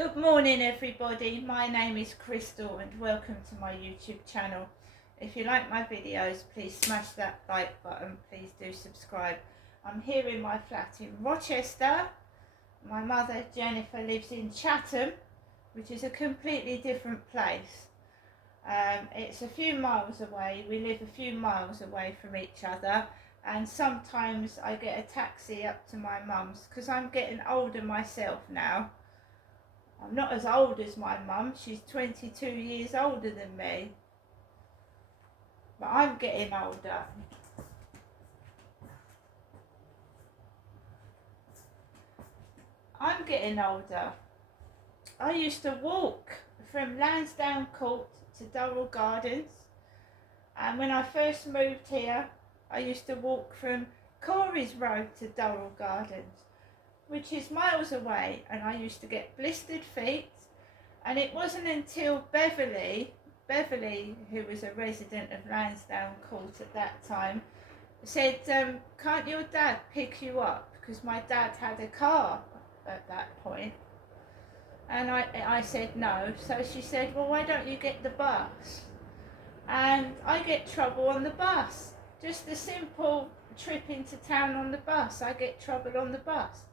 Good morning everybody, my name is Crystal and welcome to my YouTube channel. If you like my videos, please smash that like button, please do subscribe. I'm here in my flat in Rochester. My mother Jennifer lives in Chatham, which is a completely different place. It's a few miles away, we live a few miles away from each other, and sometimes I get a taxi up to my mum's because I'm getting older myself now. I'm not as old as my mum, she's 22 years older than me. But I'm getting older. I'm getting older. I used to walk from Lansdowne Court to Durrell Gardens. And when I first moved here, I used to walk from Corey's Road to Durrell Gardens, which is miles away, and I used to get blistered feet. And it wasn't until Beverly, who was a resident of Lansdowne Court at that time, said, can't your dad pick you up? Because my dad had a car at that point. And I said no. So she said, well, why don't you get the bus? And I get trouble on the bus. Just a simple trip into town on the bus, I get trouble on the bus.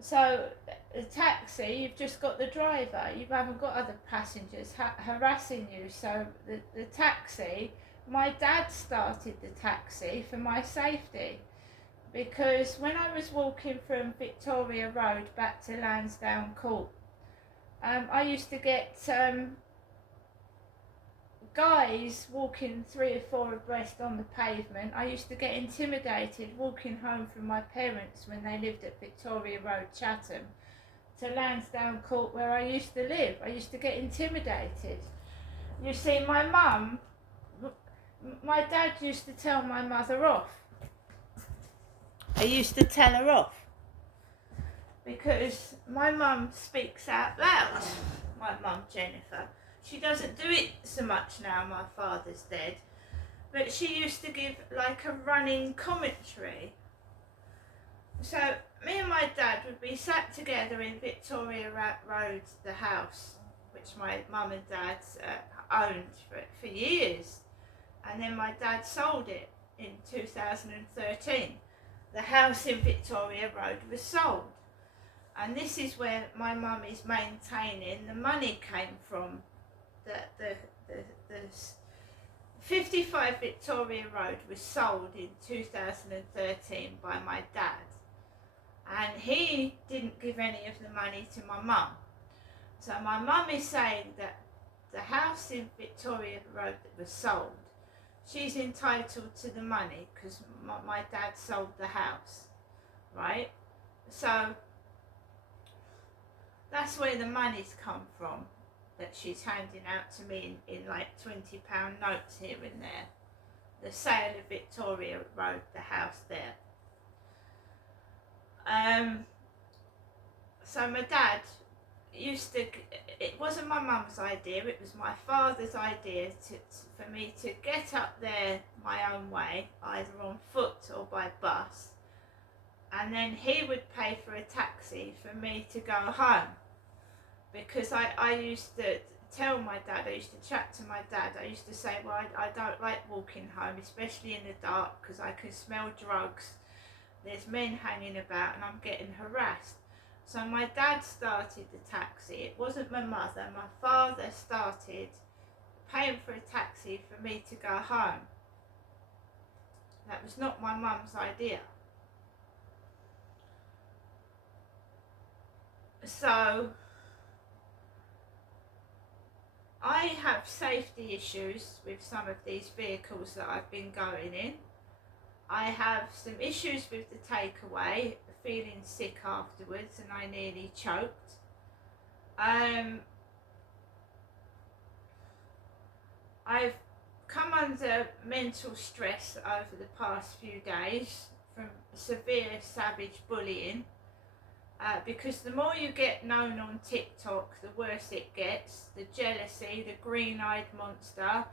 So a taxi, you've just got the driver, you haven't got other passengers harassing you. So the taxi, my dad started the taxi for my safety, because when I was walking from Victoria Road back to Lansdowne Court, I used to get guys walking 3 or 4 abreast on the pavement. I used to get intimidated walking home from my parents when they lived at Victoria Road, Chatham, to Lansdowne Court where I used to live. I used to get intimidated. You see, my dad used to tell my mother off. He used to tell her off because my mum speaks out loud, my mum Jennifer. She doesn't do it so much now, my father's dead, but she used to give like a running commentary. So me and my dad would be sat together in Victoria Road, the house, which my mum and dad owned for years, and then my dad sold it in 2013. The house in Victoria Road was sold, and this is where my mum is maintaining the money came from. The 55 Victoria Road was sold in 2013 by my dad, and he didn't give any of the money to my mum. So my mum is saying that the house in Victoria Road that was sold, she's entitled to the money because my dad sold the house, right? So that's where the money's come from, that she's handing out to me in like £20 notes here and there. The sale of Victoria Road, the house there. So my dad used to, it wasn't my mum's idea, it was my father's idea for me to get up there my own way, either on foot or by bus, and then he would pay for a taxi for me to go home. Because I used to tell my dad, I used to chat to my dad, I used to say, well, I don't like walking home, especially in the dark, because I can smell drugs, there's men hanging about and I'm getting harassed. So my dad started the taxi. It wasn't my mother, my father started paying for a taxi for me to go home. That was not my mum's idea. So I have safety issues with some of these vehicles that I've been going in. I have some issues with the takeaway, feeling sick afterwards, and I nearly choked. I've come under mental stress over the past few days from severe savage bullying. Because the more you get known on TikTok, the worse it gets. The jealousy, the green-eyed monster.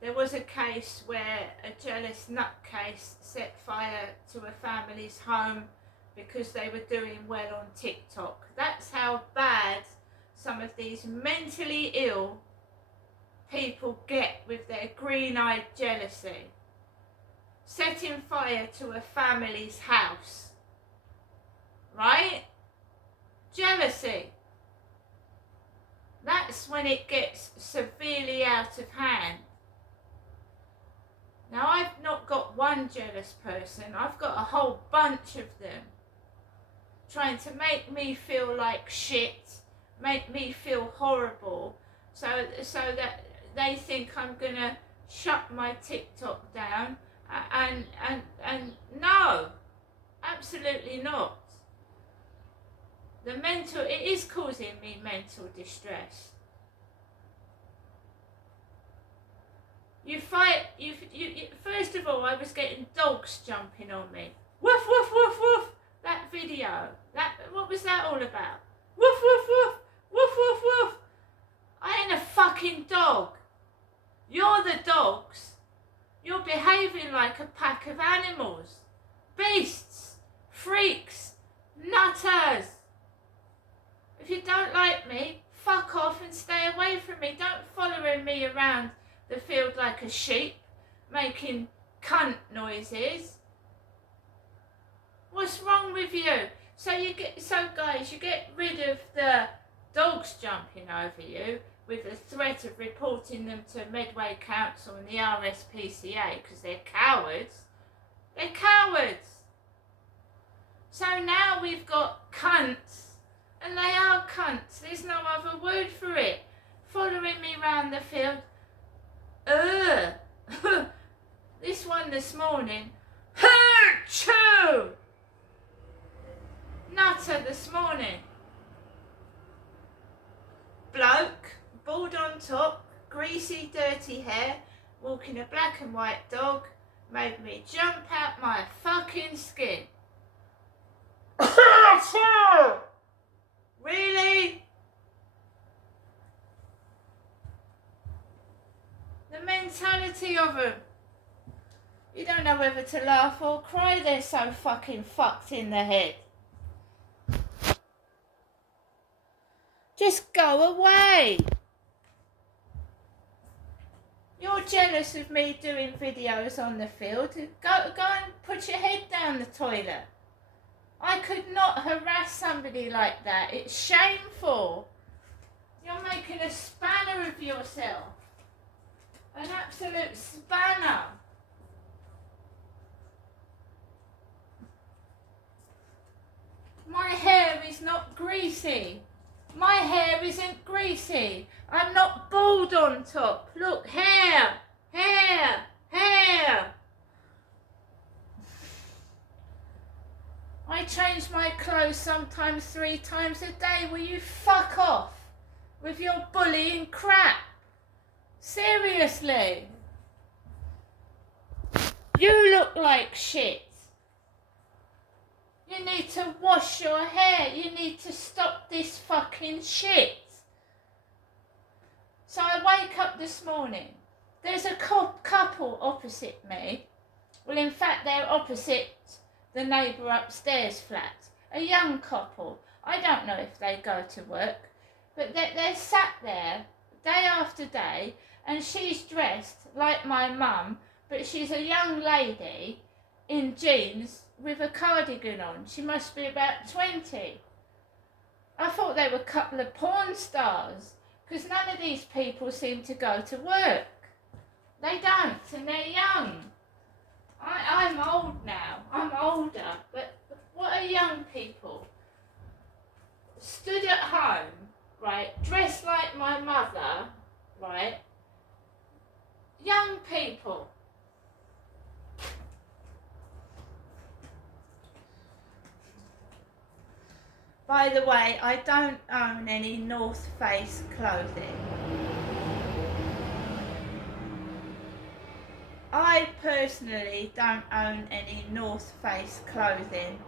There was a case where a jealous nutcase set fire to a family's home because they were doing well on TikTok. That's how bad some of these mentally ill people get with their green-eyed jealousy. Setting fire to a family's house. Right? Jealousy. That's when it gets severely out of hand. Now, I've not got one jealous person, I've got a whole bunch of them trying to make me feel like shit, make me feel horrible, so that they think I'm gonna shut my TikTok down, and no, absolutely not. It is causing me mental distress. First of all, I was getting dogs jumping on me. Woof, woof, woof, woof. That video. What was that all about? Woof, woof, woof. Woof, woof, woof. I ain't a fucking dog. You're the dogs. You're behaving like a pack of animals. Beasts. Freaks. Nutters. If you don't like me, fuck off and stay away from me. Don't follow me around the field like a sheep, making cunt noises. What's wrong with you? So guys, you get rid of the dogs jumping over you with the threat of reporting them to Medway Council and the RSPCA because they're cowards. They're cowards. So now we've got cunts, and they are cunts. There's no other word for it. Following me round the field. This one this morning. Achoo! Nutter this morning. Bloke, bald on top, greasy, dirty hair, walking a black and white dog, made me jump out my fucking skin. Really? The mentality of them. You don't know whether to laugh or cry, they're so fucking fucked in the head. Just go away. You're jealous of me doing videos on the field. Go and put your head down the toilet. I could not harass somebody like that. It's shameful. You're making a spanner of yourself. An absolute spanner. My hair is not greasy. My hair isn't greasy. I'm not bald on top. Look, hair, hair, hair. I change my clothes sometimes 3 times a day. Will you fuck off with your bullying crap? Seriously. You look like shit. You need to wash your hair. You need to stop this fucking shit. So I wake up this morning. There's a couple opposite me. Well, in fact, they're opposite the neighbour upstairs flat. A young couple. I don't know if they go to work, but they're sat there day after day, and she's dressed like my mum, but she's a young lady in jeans with a cardigan on. She must be about 20. I thought they were a couple of porn stars, because none of these people seem to go to work. They don't, and they're young. I'm old now. I'm older, but what are young people? Stood at home, right, dressed like my mother, right? Young people. By the way, I don't own any North Face clothing. I personally don't own any North Face clothing,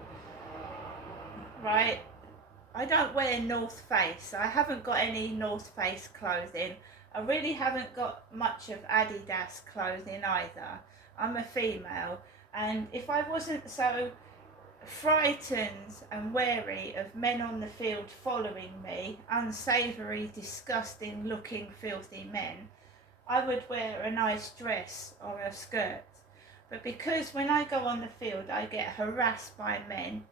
right? I don't wear North Face. I haven't got any North Face clothing. I really haven't got much of Adidas clothing either. I'm a female, and if I wasn't so frightened and wary of men on the field following me, unsavoury, disgusting looking, filthy men, I would wear a nice dress or a skirt. But because when I go on the field I get harassed by men,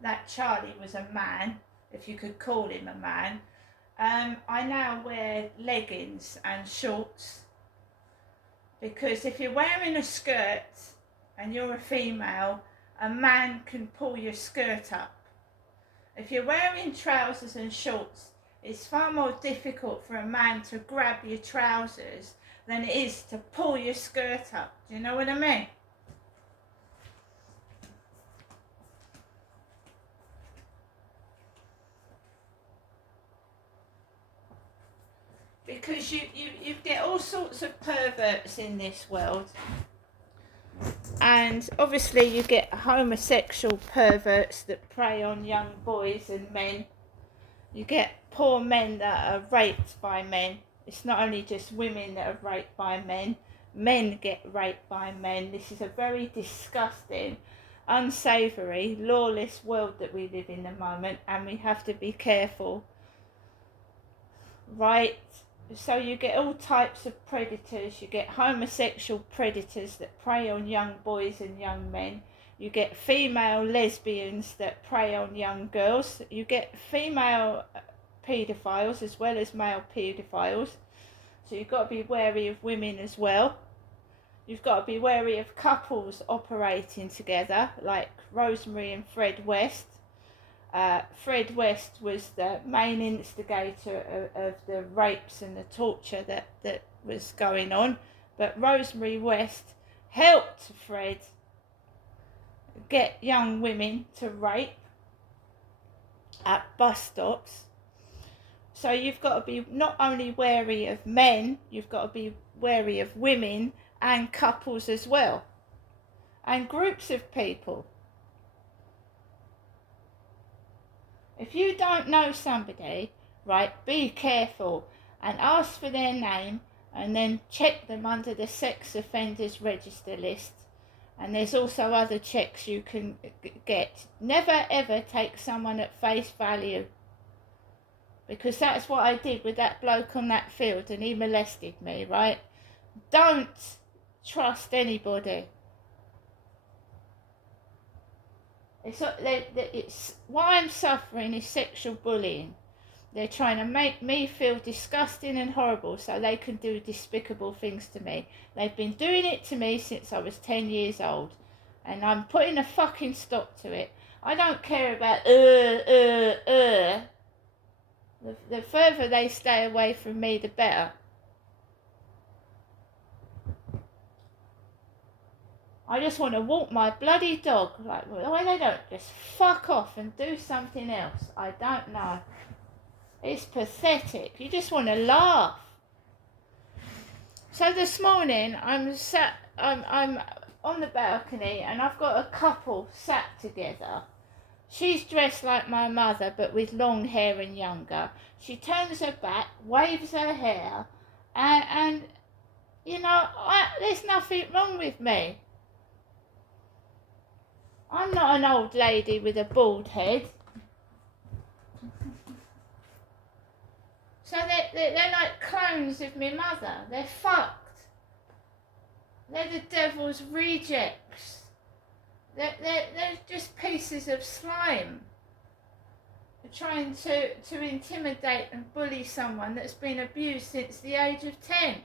that Charlie was a man, if you could call him a man, I now wear leggings and shorts, because if you're wearing a skirt and you're a female, a man can pull your skirt up. If you're wearing trousers and shorts, it's far more difficult for a man to grab your trousers than it is to pull your skirt up. Do you know what I mean? Because you get all sorts of perverts in this world. And obviously you get homosexual perverts that prey on young boys and men. You get poor men that are raped by men. It's not only just women that are raped by men. Men get raped by men. This is a very disgusting, unsavoury, lawless world that we live in at the moment, and we have to be careful. Right? So you get all types of predators. You get homosexual predators that prey on young boys and young men. You get female lesbians that prey on young girls. You get female paedophiles as well as male paedophiles. So you've got to be wary of women as well. You've got to be wary of couples operating together, like Rosemary and Fred West. Fred West was the main instigator of the rapes and the torture that was going on, but Rosemary West helped Fred get young women to rape at bus stops. So you've got to be not only wary of men, you've got to be wary of women and couples as well, and groups of people. If you don't know somebody, right, be careful and ask for their name and then check them under the sex offenders register list. And there's also other checks you can get. Never ever take someone at face value, because that's what I did with that bloke on that field and he molested me, right? Don't trust anybody. It's what I'm suffering is sexual bullying. They're trying to make me feel disgusting and horrible so they can do despicable things to me. They've been doing it to me since I was 10 years old, and I'm putting a fucking stop to it. I don't care about The further they stay away from me, the better. I just want to walk my bloody dog. Like, why they don't just fuck off and do something else? I don't know. It's pathetic. You just want to laugh. So this morning, I'm on the balcony and I've got a couple sat together. She's dressed like my mother, but with long hair and younger. She turns her back, waves her hair, and you know, there's nothing wrong with me. I'm not an old lady with a bald head. So they're like clones of my mother. They're fucked. They're the devil's rejects. They're just pieces of slime. They're trying to intimidate and bully someone that's been abused since the age of 10.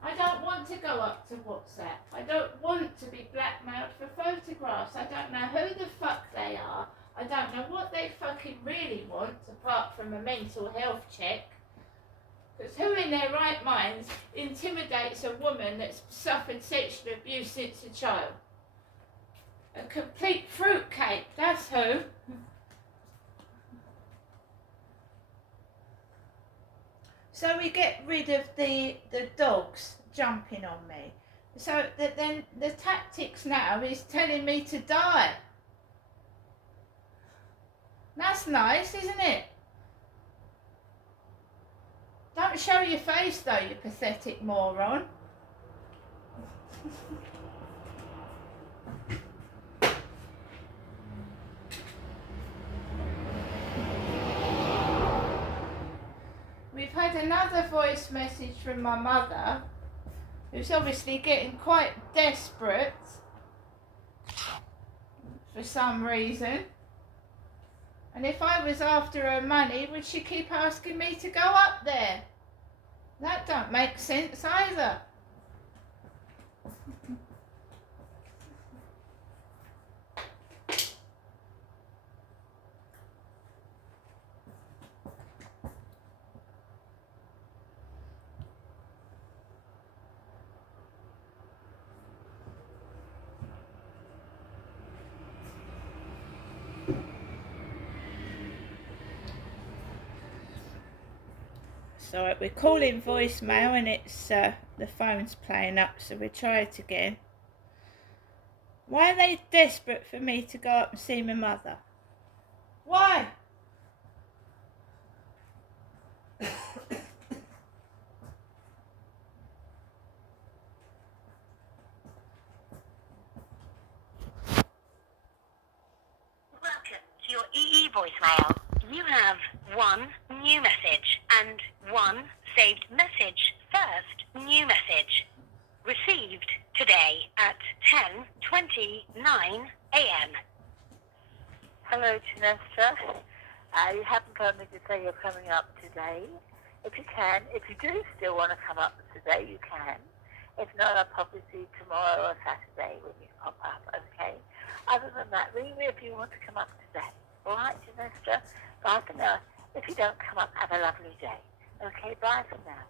I don't want to go up to WhatsApp. I don't want to be blackmailed for photographs. I don't know who the fuck they are. I don't know what they fucking really want, apart from a mental health check. Because who in their right minds intimidates a woman that's suffered sexual abuse since a child? A complete fruitcake, that's who. So we get rid of the dogs jumping on me. So then the tactics now is telling me to die. That's nice, isn't it? Don't show your face though, you pathetic moron. another voice message from my mother, who's obviously getting quite desperate for some reason. And if I was after her money, would she keep asking me to go up there? That don't make sense either. So we're calling voicemail and it's the phone's playing up, so we'll try it again. Why are they desperate for me to go up and see my mother? Why? Welcome to your EE voicemail. You have one new message and one saved message. First new message. Received today at 10:29 a.m. Hello, Janessa. You haven't told me to say you're coming up today. If you can, if you do still want to come up today, you can. If not, I'll probably see you tomorrow or Saturday when you pop up, okay? Other than that, ring me if you want to come up today. All right, Janessa? Bye for now. If you don't come up, have a lovely day. Okay, bye for now.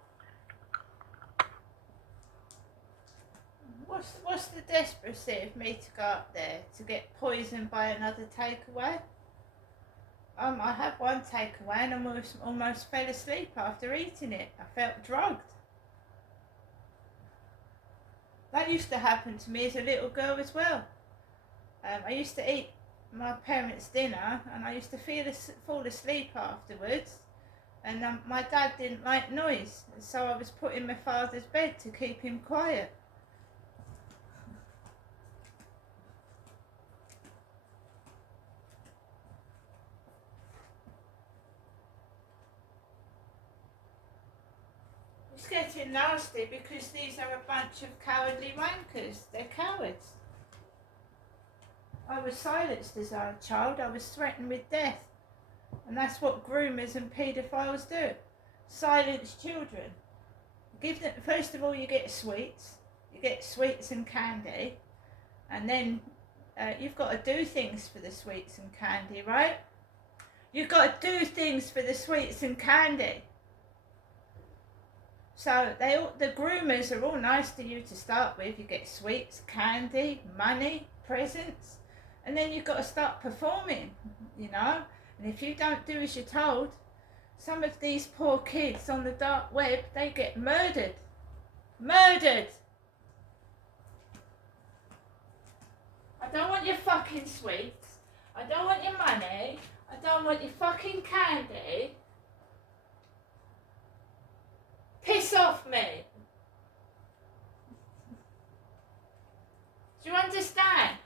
What's the desperacy of me to go up there to get poisoned by another takeaway? I had one takeaway and I almost fell asleep after eating it. I felt drugged. That used to happen to me as a little girl as well. I used to eat my parents' dinner and I used to fall asleep afterwards, and my dad didn't like noise, so I was put in my father's bed to keep him quiet. It's getting nasty because these are a bunch of cowardly wankers. They're cowards. I was silenced as a child. I was threatened with death. And that's what groomers and paedophiles do. Silence children. Give them, first of all, you get sweets. You get sweets and candy. And then you've got to do things for the sweets and candy, right? You've got to do things for the sweets and candy. So the groomers are all nice to you to start with. You get sweets, candy, money, presents. And then you've got to start performing, you know. And if you don't do as you're told, some of these poor kids on the dark web, they get murdered. Murdered! I don't want your fucking sweets. I don't want your money. I don't want your fucking candy. Piss off me. Do you understand?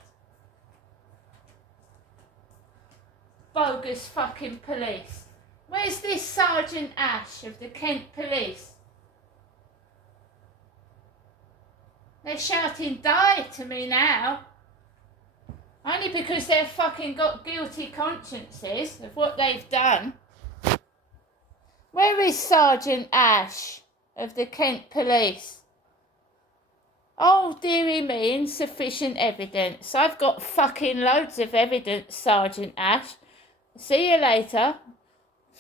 Bogus fucking police. Where's this Sergeant Ash of the Kent Police? They're shouting die to me now. Only because they've fucking got guilty consciences of what they've done. Where is Sergeant Ash of the Kent Police? Oh, dearie me, insufficient evidence. I've got fucking loads of evidence, Sergeant Ash. See you later.